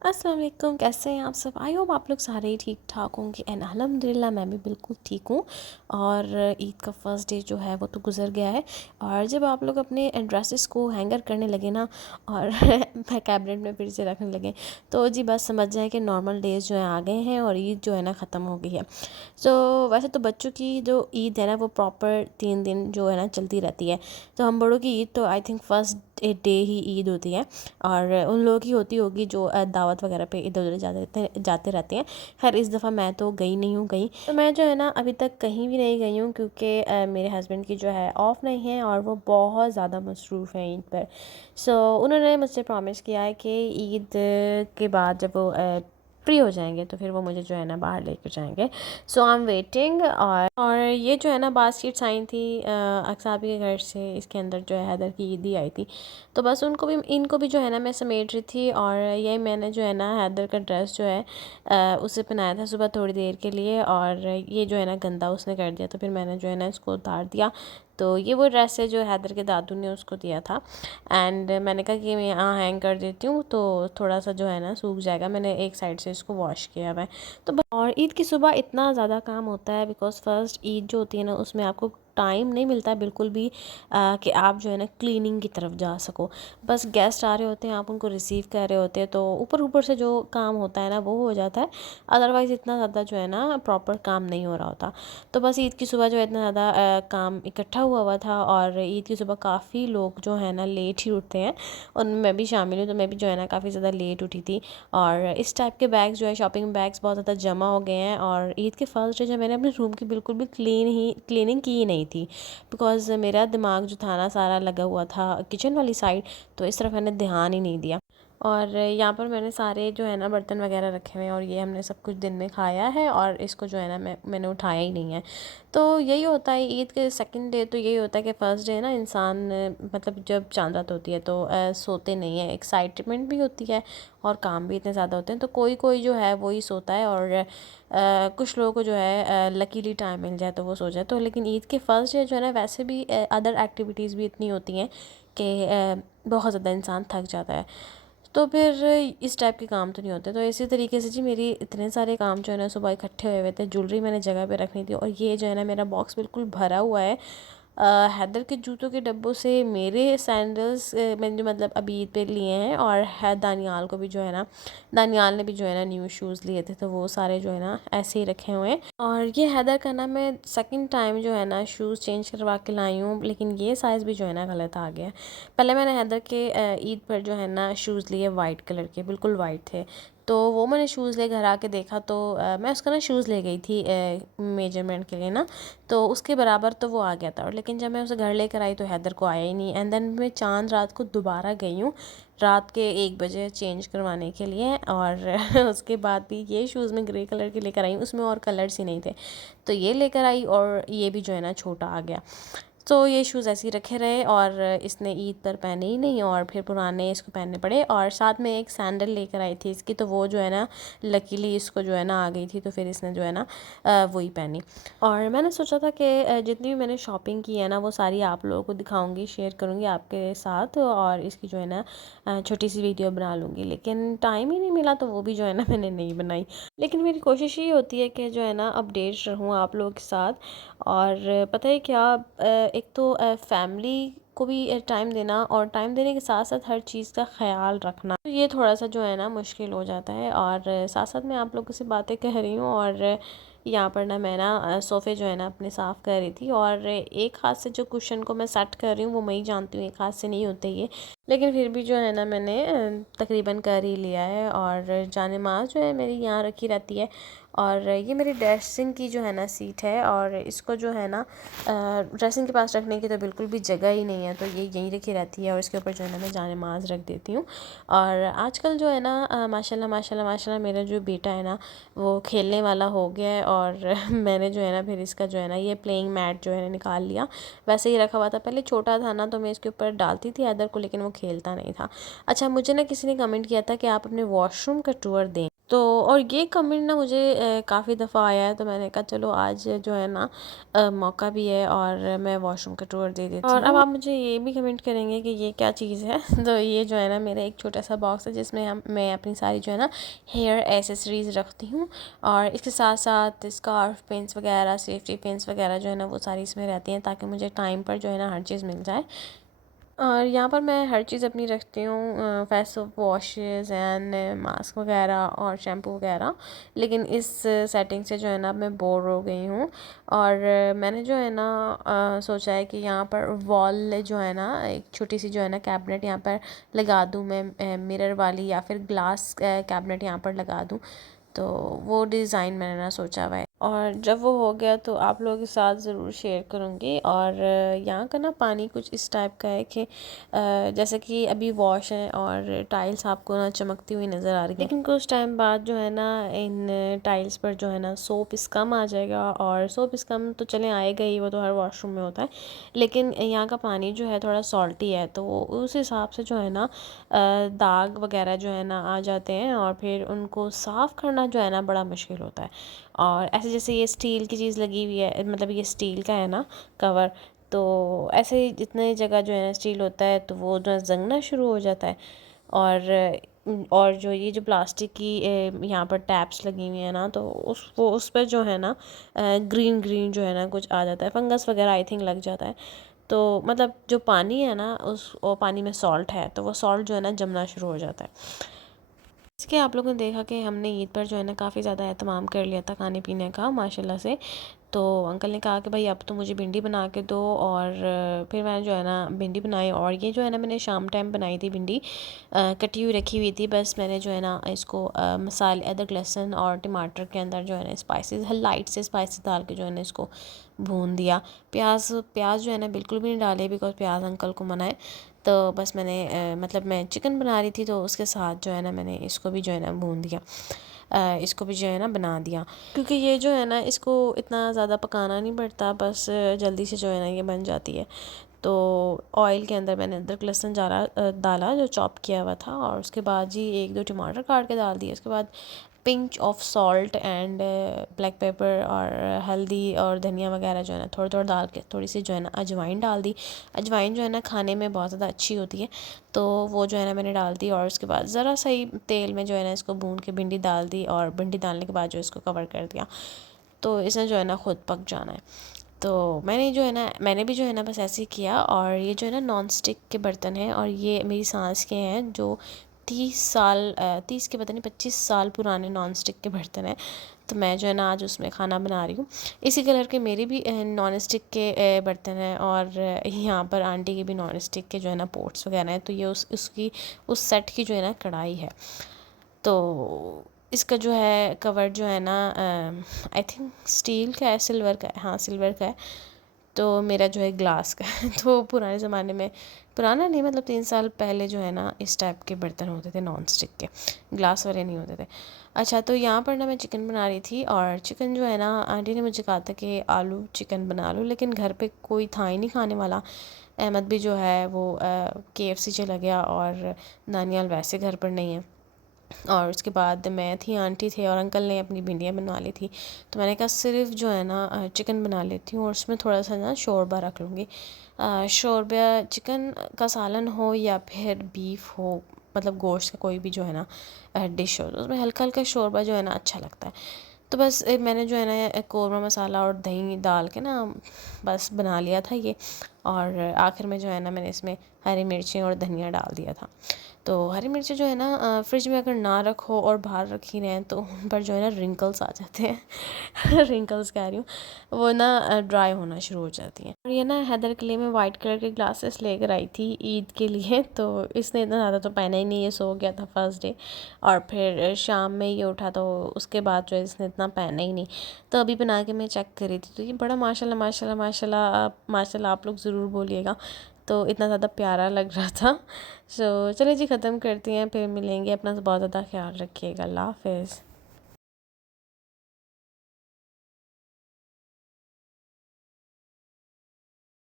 अस्सलाम वालेकुम, कैसे हैं आप सब। आई होप आप लोग सारे ही ठीक ठाक होंगे एंड अल्हम्दुलिल्लाह मैं भी बिल्कुल ठीक हूँ। और ईद का फर्स्ट डे जो है वो तो गुजर गया है। और जब आप लोग अपने ड्रेसेस को हैंगर करने लगे ना और कैबिनेट में फिर से रखने लगे तो जी बस समझ जाएं कि नॉर्मल डेज़ जो है आ गए हैं और ईद जो है ना ख़त्म हो गई है। वैसे तो बच्चों की जो ईद है ना वो प्रॉपर 3 दिन जो है ना चलती रहती है। तो हम बड़ों की ईद तो आई थिंक फर्स्ट डे ही ईद होती है और उन लोगों की होती होगी जो दावत वगैरह पे इधर उधर जाते रहते हैं। खैर इस दफ़ा मैं तो गई नहीं हूँ कहीं, तो मैं जो है ना अभी तक कहीं भी नहीं गई हूँ क्योंकि मेरे हस्बैंड की जो है ऑफ़ नहीं है और वो बहुत ज़्यादा मसरूफ़ हैं ईद पर। उन्होंने मुझसे प्रॉमिस किया है कि ईद के बाद जब वो फ्री हो जाएंगे तो फिर वो मुझे जो है ना बाहर लेकर जाएंगे। I am waiting. और ये जो है ना बास्केट्स आई थी अक्साबी के घर से, इसके अंदर जो है हैदर की ईदी आई थी। तो बस उनको भी इनको भी जो है ना मैं समेट रही थी। और ये मैंने जो है ना हैदर का ड्रेस जो है उसे पहनाया था सुबह थोड़ी देर के लिए और ये जो है ना गंदा उसने कर दिया, तो फिर मैंने जो है ना इसको उतार दिया। तो ये वो ड्रेस है जो हैदर के दादू ने उसको दिया था एंड मैंने कहा कि मैं यहाँ हैंग कर देती हूँ तो थोड़ा सा जो है ना सूख जाएगा। मैंने एक साइड से इसको वॉश किया हुआ है। और ईद की सुबह इतना ज़्यादा काम होता है बिकॉज़ फर्स्ट ईद जो होती है ना उसमें आपको टाइम नहीं मिलता है बिल्कुल भी कि आप जो है ना क्लीनिंग की तरफ जा सको। बस गेस्ट आ रहे होते हैं, आप उनको रिसीव कर रहे होते हैं, तो ऊपर ऊपर से जो काम होता है ना वो हो जाता है। अदरवाइज़ इतना ज़्यादा जो है ना प्रॉपर काम नहीं हो रहा होता। तो बस ईद की सुबह जो है इतना ज़्यादा काम इकट्ठा हुआ था और ईद की सुबह काफ़ी लोग जो है ना लेट ही उठते हैं, उनमें मैं भी शामिल हूँ। तो मैं भी जो है ना काफ़ी ज़्यादा लेट उठी थी और इस टाइप के बैग्स जो है शॉपिंग बैग्स बहुत ज़्यादा जमा हो गए हैं। और ईद के फर्स्ट डे जब मैंने अपने रूम की बिल्कुल भी क्लीनिंग की ही नहीं थी बिकॉज़ मेरा दिमाग जो था ना सारा लगा हुआ था किचन वाली साइड, तो इस तरफ मैंने ध्यान ही नहीं दिया। और यहाँ पर मैंने सारे जो है ना बर्तन वगैरह रखे हुए हैं और ये हमने सब कुछ दिन में खाया है और इसको जो है ना मैंने उठाया ही नहीं है। तो यही होता है ईद के सेकंड डे, तो यही होता है कि फ़र्स्ट डे ना इंसान मतलब जब चांद रात होती है तो सोते नहीं है, एक्साइटमेंट भी होती है और काम भी इतने ज़्यादा होते हैं। तो कोई कोई जो है वही सोता है और कुछ लोगों को जो है लकीली टाइम मिल जाए तो वो सो जाए। तो लेकिन ईद के फर्स्ट डे जो है ना वैसे भी अदर एक्टिविटीज़ भी इतनी होती हैं कि बहुत ज़्यादा इंसान थक जाता है। तो फिर इस टाइप के काम तो नहीं होते। तो इसी तरीके से जी मेरी इतने सारे काम जो है ना सुबह इकट्ठे हुए हुए थे। ज्वेलरी मैंने जगह पे रखनी थी और ये जो है ना मेरा बॉक्स बिल्कुल भरा हुआ है हैदर के जूतों के डब्बों से। मेरे सैंडल्स मैंने जो मतलब अभी ईद पे लिए हैं और है दानियाल को भी जो है ना, दानियाल ने भी जो है ना न्यू शूज़ लिए थे तो वो सारे जो है ना ऐसे ही रखे हुए हैं। और ये हैदर का ना मैं सेकंड टाइम जो है ना शूज़ चेंज करवा के लाई हूँ, लेकिन ये साइज़ भी जो है ना गलत आ गया। पहले मैंने हैदर के ईद पर जो है ना शूज़ लिए वाइट कलर के, बिल्कुल वाइट थे। तो वो मैंने शूज़ ले घर आके देखा तो मैं उसका ना शूज़ ले गई थी मेजरमेंट के लिए ना, तो उसके बराबर तो वो आ गया था। और लेकिन जब मैं उसे घर लेकर आई तो हैदर को आया ही नहीं। एंड देन मैं चांद रात को दोबारा गई हूँ रात के 1 बजे चेंज करवाने के लिए और उसके बाद भी ये शूज़ मैं ग्रे कलर के लेकर आई हूँ, उसमें और कलर्स ही नहीं थे। तो ये लेकर आई और ये भी जो है ना छोटा आ गया। तो ये शूज़ ऐसे ही रखे रहे और इसने ईद पर पहने ही नहीं और फिर पुराने इसको पहनने पड़े। और साथ में एक सैंडल लेकर आई थी इसकी, तो वो जो है ना लकीली इसको जो है ना आ गई थी, तो फिर इसने जो है ना वही पहनी। और मैंने सोचा था कि जितनी भी मैंने शॉपिंग की है ना वो सारी आप लोगों को दिखाऊंगी, शेयर करूंगी आपके साथ और इसकी जो है ना छोटी सी वीडियो बना लूँगी, लेकिन टाइम ही नहीं मिला तो वो भी जो है ना मैंने नहीं बनाई। लेकिन मेरी कोशिश ये होती है कि जो है ना अपडेट रहूँ आप लोगों के साथ। और पता है क्या, एक तो फैमिली को भी टाइम देना और टाइम देने के साथ साथ हर चीज़ का ख़्याल रखना, तो ये थोड़ा सा जो है ना मुश्किल हो जाता है। और साथ साथ मैं आप लोगों से बातें कह रही हूँ और यहाँ पर ना मैं ना सोफ़े जो है ना अपने साफ़ कर रही थी और एक हाथ से जो कुशन को मैं सेट कर रही हूँ वो मैं ही जानती हूँ, एक हाथ से नहीं होते ये, लेकिन फिर भी जो है ना मैंने तकरीबन कर ही लिया है। और जानेमाज़ जो है मेरी यहाँ रखी रहती है और ये मेरी ड्रेसिंग की जो है ना सीट है और इसको जो है ना ड्रेसिंग के पास रखने की तो बिल्कुल भी जगह ही नहीं है, तो ये यहीं रखी रहती है और इसके ऊपर जो है ना मैं जानेमाज़ रख देती हूँ। और आजकल जो है ना माशाल्लाह माशाल्लाह माशाल्लाह मेरा जो बेटा है ना वो खेलने वाला हो गया है और मैंने जो है ना फिर इसका जो है ना ये प्लेइंग मैट जो है ना निकाल लिया। वैसे ही रखा हुआ था, पहले छोटा था ना तो मैं इसके ऊपर डालती थी अदर को, लेकिन वो खेलता नहीं था। अच्छा, मुझे ना किसी ने कमेंट किया था कि आप अपने वॉशरूम का टूर दें, तो और ये कमेंट ना मुझे काफ़ी दफ़ा आया है, तो मैंने कहा चलो आज जो है ना मौका भी है और मैं वॉशरूम का टूर दे देती और अब हूँ। आप मुझे ये भी कमेंट करेंगे कि ये क्या चीज़ है तो ये जो है ना मेरा एक छोटा सा बॉक्स है जिसमें मैं अपनी सारी जो है ना हेयर एसेसरीज़ रखती हूँ और इसके साथ साथ स्कार्फ पिन्स वगैरह सेफ्टी पिन्स वगैरह जो है ना वो सारी इसमें रहती हैं ताकि मुझे टाइम पर जो है ना हर चीज़ मिल जाए। और यहाँ पर मैं हर चीज़ अपनी रखती हूँ फेस वॉशेस एंड मास्क वगैरह और शैम्पू वगैरह। लेकिन इस सेटिंग से जो है ना मैं बोर हो गई हूँ और मैंने जो है ना सोचा है कि यहाँ पर वॉल जो है ना एक छोटी सी जो है ना कैबिनेट यहाँ पर लगा दूँ मैं मिरर वाली या फिर ग्लास कैबिनेट यहाँ पर लगा दूँ। तो वो डिज़ाइन मैंने ना सोचा हुआ है और जब वो हो गया तो आप लोगों के साथ ज़रूर शेयर करूँगी। और यहाँ का ना पानी कुछ इस टाइप का है कि जैसे कि अभी वॉश है और टाइल्स आपको ना चमकती हुई नज़र आ रही है, लेकिन कुछ टाइम बाद जो है ना इन टाइल्स पर जो है ना सोप स्कम आ जाएगा। और सोप स्कम तो चले आएगा ही, वो तो हर वॉशरूम में होता है, लेकिन यहाँ का पानी जो है थोड़ा सॉल्टी है तो उस हिसाब से जो है ना दाग वगैरह जो है ना आ जाते हैं और फिर उनको साफ़ करना जो है ना बड़ा मुश्किल होता है। और ऐसे जैसे ये स्टील की चीज़ लगी हुई है, मतलब ये स्टील का है ना कवर, तो ऐसे ही जितने जगह जो है ना स्टील होता है तो वो जो है जंगना शुरू हो जाता है। और जो ये जो प्लास्टिक की यहाँ पर टैप्स लगी हुई है ना तो उस पर जो है ना ग्रीन ग्रीन जो है ना कुछ आ जाता है, फंगस वगैरह आई थिंक लग जाता है। तो मतलब जो पानी है ना उस वो पानी में सॉल्ट है तो वो सॉल्ट जो है ना जमना शुरू हो जाता है। इसके आप लोगों ने देखा कि हमने ईद पर जो है ना काफ़ी ज़्यादा एहतमाम कर लिया था खाने पीने का माशाल्लाह से। तो अंकल ने कहा कि भाई अब तो मुझे भिंडी बना के दो और फिर मैंने जो है ना भिंडी बनाई। और ये जो है ना मैंने शाम टाइम बनाई थी भिंडी, कटी हुई रखी हुई थी। बस मैंने जो है ना इसको मसाले अदरक लहसुन और टमाटर के अंदर जो है ना स्पाइसेस लाइट से स्पाइसेस डाल के जो है ना इसको भून दिया। प्याज प्याज जो है ना बिल्कुल भी नहीं डाले बिकॉज प्याज अंकल को मना है। तो बस मैंने मतलब मैं चिकन बना रही थी तो उसके साथ जो है ना मैंने इसको भी जो है ना भून दिया, इसको भी जो है ना बना दिया। क्योंकि ये जो है ना इसको इतना ज़्यादा पकाना नहीं पड़ता, बस जल्दी से जो है ना ये बन जाती है। तो ऑयल के अंदर मैंने अदरक लहसुन डाला जो चॉप किया हुआ था और उसके बाद जी एक दो टमाटर काट के डाल दिए। उसके बाद pinch of salt and black pepper और हल्दी और धनिया वगैरह जो है ना थोड़ा थोड़ा डाल के थोड़ी सी जो है ना अजवाइन डाल दी। अजवाइन जो है ना खाने में बहुत ज़्यादा अच्छी होती है तो वो जो है ना मैंने डाल दी। और उसके बाद ज़रा सही तेल में जो है ना इसको भून के भिंडी डाल दी और भिंडी डालने के बाद जो इसको कवर कर दिया तो इसने जो है ना खुद पक जाना है। तो मैंने भी जो है ना बस ऐसे ही किया। और ये जो है ना नॉन स्टिक के बर्तन हैं और ये मेरी सास के हैं जो 30 साल 30 के पता नहीं 25 साल पुराने नॉन स्टिक के बर्तन हैं। तो मैं जो है ना आज उसमें खाना बना रही हूँ। इसी कलर के मेरे भी नॉन स्टिक के बर्तन हैं और यहाँ पर आंटी के भी नॉन स्टिक के जो है ना पोट्स वगैरह हैं। तो ये उसकी उस सेट की जो है ना कढ़ाई है। तो इसका जो है कवर जो है ना आई थिंक स्टील का है, सिल्वर का है, हाँ सिल्वर का है। तो मेरा जो है ग्लास का है। तो पुराने ज़माने में, पुराना नहीं मतलब 3 साल पहले जो है ना इस टाइप के बर्तन होते थे नॉन स्टिक के, ग्लास वाले नहीं होते थे। अच्छा तो यहाँ पर ना मैं चिकन बना रही थी और चिकन जो है ना आंटी ने मुझे कहा था कि आलू चिकन बना लो, लेकिन घर पे कोई था ही नहीं खाने वाला। अहमद भी जो है वो KFC चला गया और दानियाल वैसे घर पर नहीं है। और उसके बाद मैं थी, आंटी थे और अंकल ने अपनी भिंडियाँ बनवा ली थी। तो मैंने कहा सिर्फ जो है ना चिकन बना लेती हूँ और उसमें थोड़ा सा ना शोरबा रख लूँगी। शोरबा चिकन का सालन हो या फिर बीफ हो, मतलब गोश्त का कोई भी जो है ना डिश हो तो उसमें हल्का हल्का शोरबा जो है ना अच्छा लगता है। तो बस मैंने जो है ना कौरमा मसाला और दही डाल के ना बस बना लिया था ये। और आखिर में जो है ना मैंने इसमें हरी मिर्चें और धनिया डाल दिया था। तो हरी मिर्ची जो है ना फ्रिज में अगर ना रखो और बाहर रखी रहें तो उन पर जो है ना रिंकल्स आ जाते हैं रिंकल्स कह रही हूँ, वो ना ड्राई होना शुरू हो जाती हैं। और ये ना हैदर के लिए मैं वाइट कलर के ग्लासेस लेकर आई थी ईद के लिए। तो इसने इतना ज़्यादा तो पहना ही नहीं, ये सो गया था फर्स्ट डे और फिर शाम में ये उठा तो उसके बाद जो है इसने इतना पहना ही नहीं। तो अभी बना के मैं चेक करी थी तो ये बड़ा माशाल्लाह माशाल्लाह माशाल्लाह माशाल्लाह आप लोग ज़रूर बोलिएगा, तो इतना ज़्यादा प्यारा लग रहा था। सो चलिए जी ख़त्म करती हैं, फिर मिलेंगे। अपना बहुत ज़्यादा ख्याल रखिएगा। अल्लाह हाफ़िज़।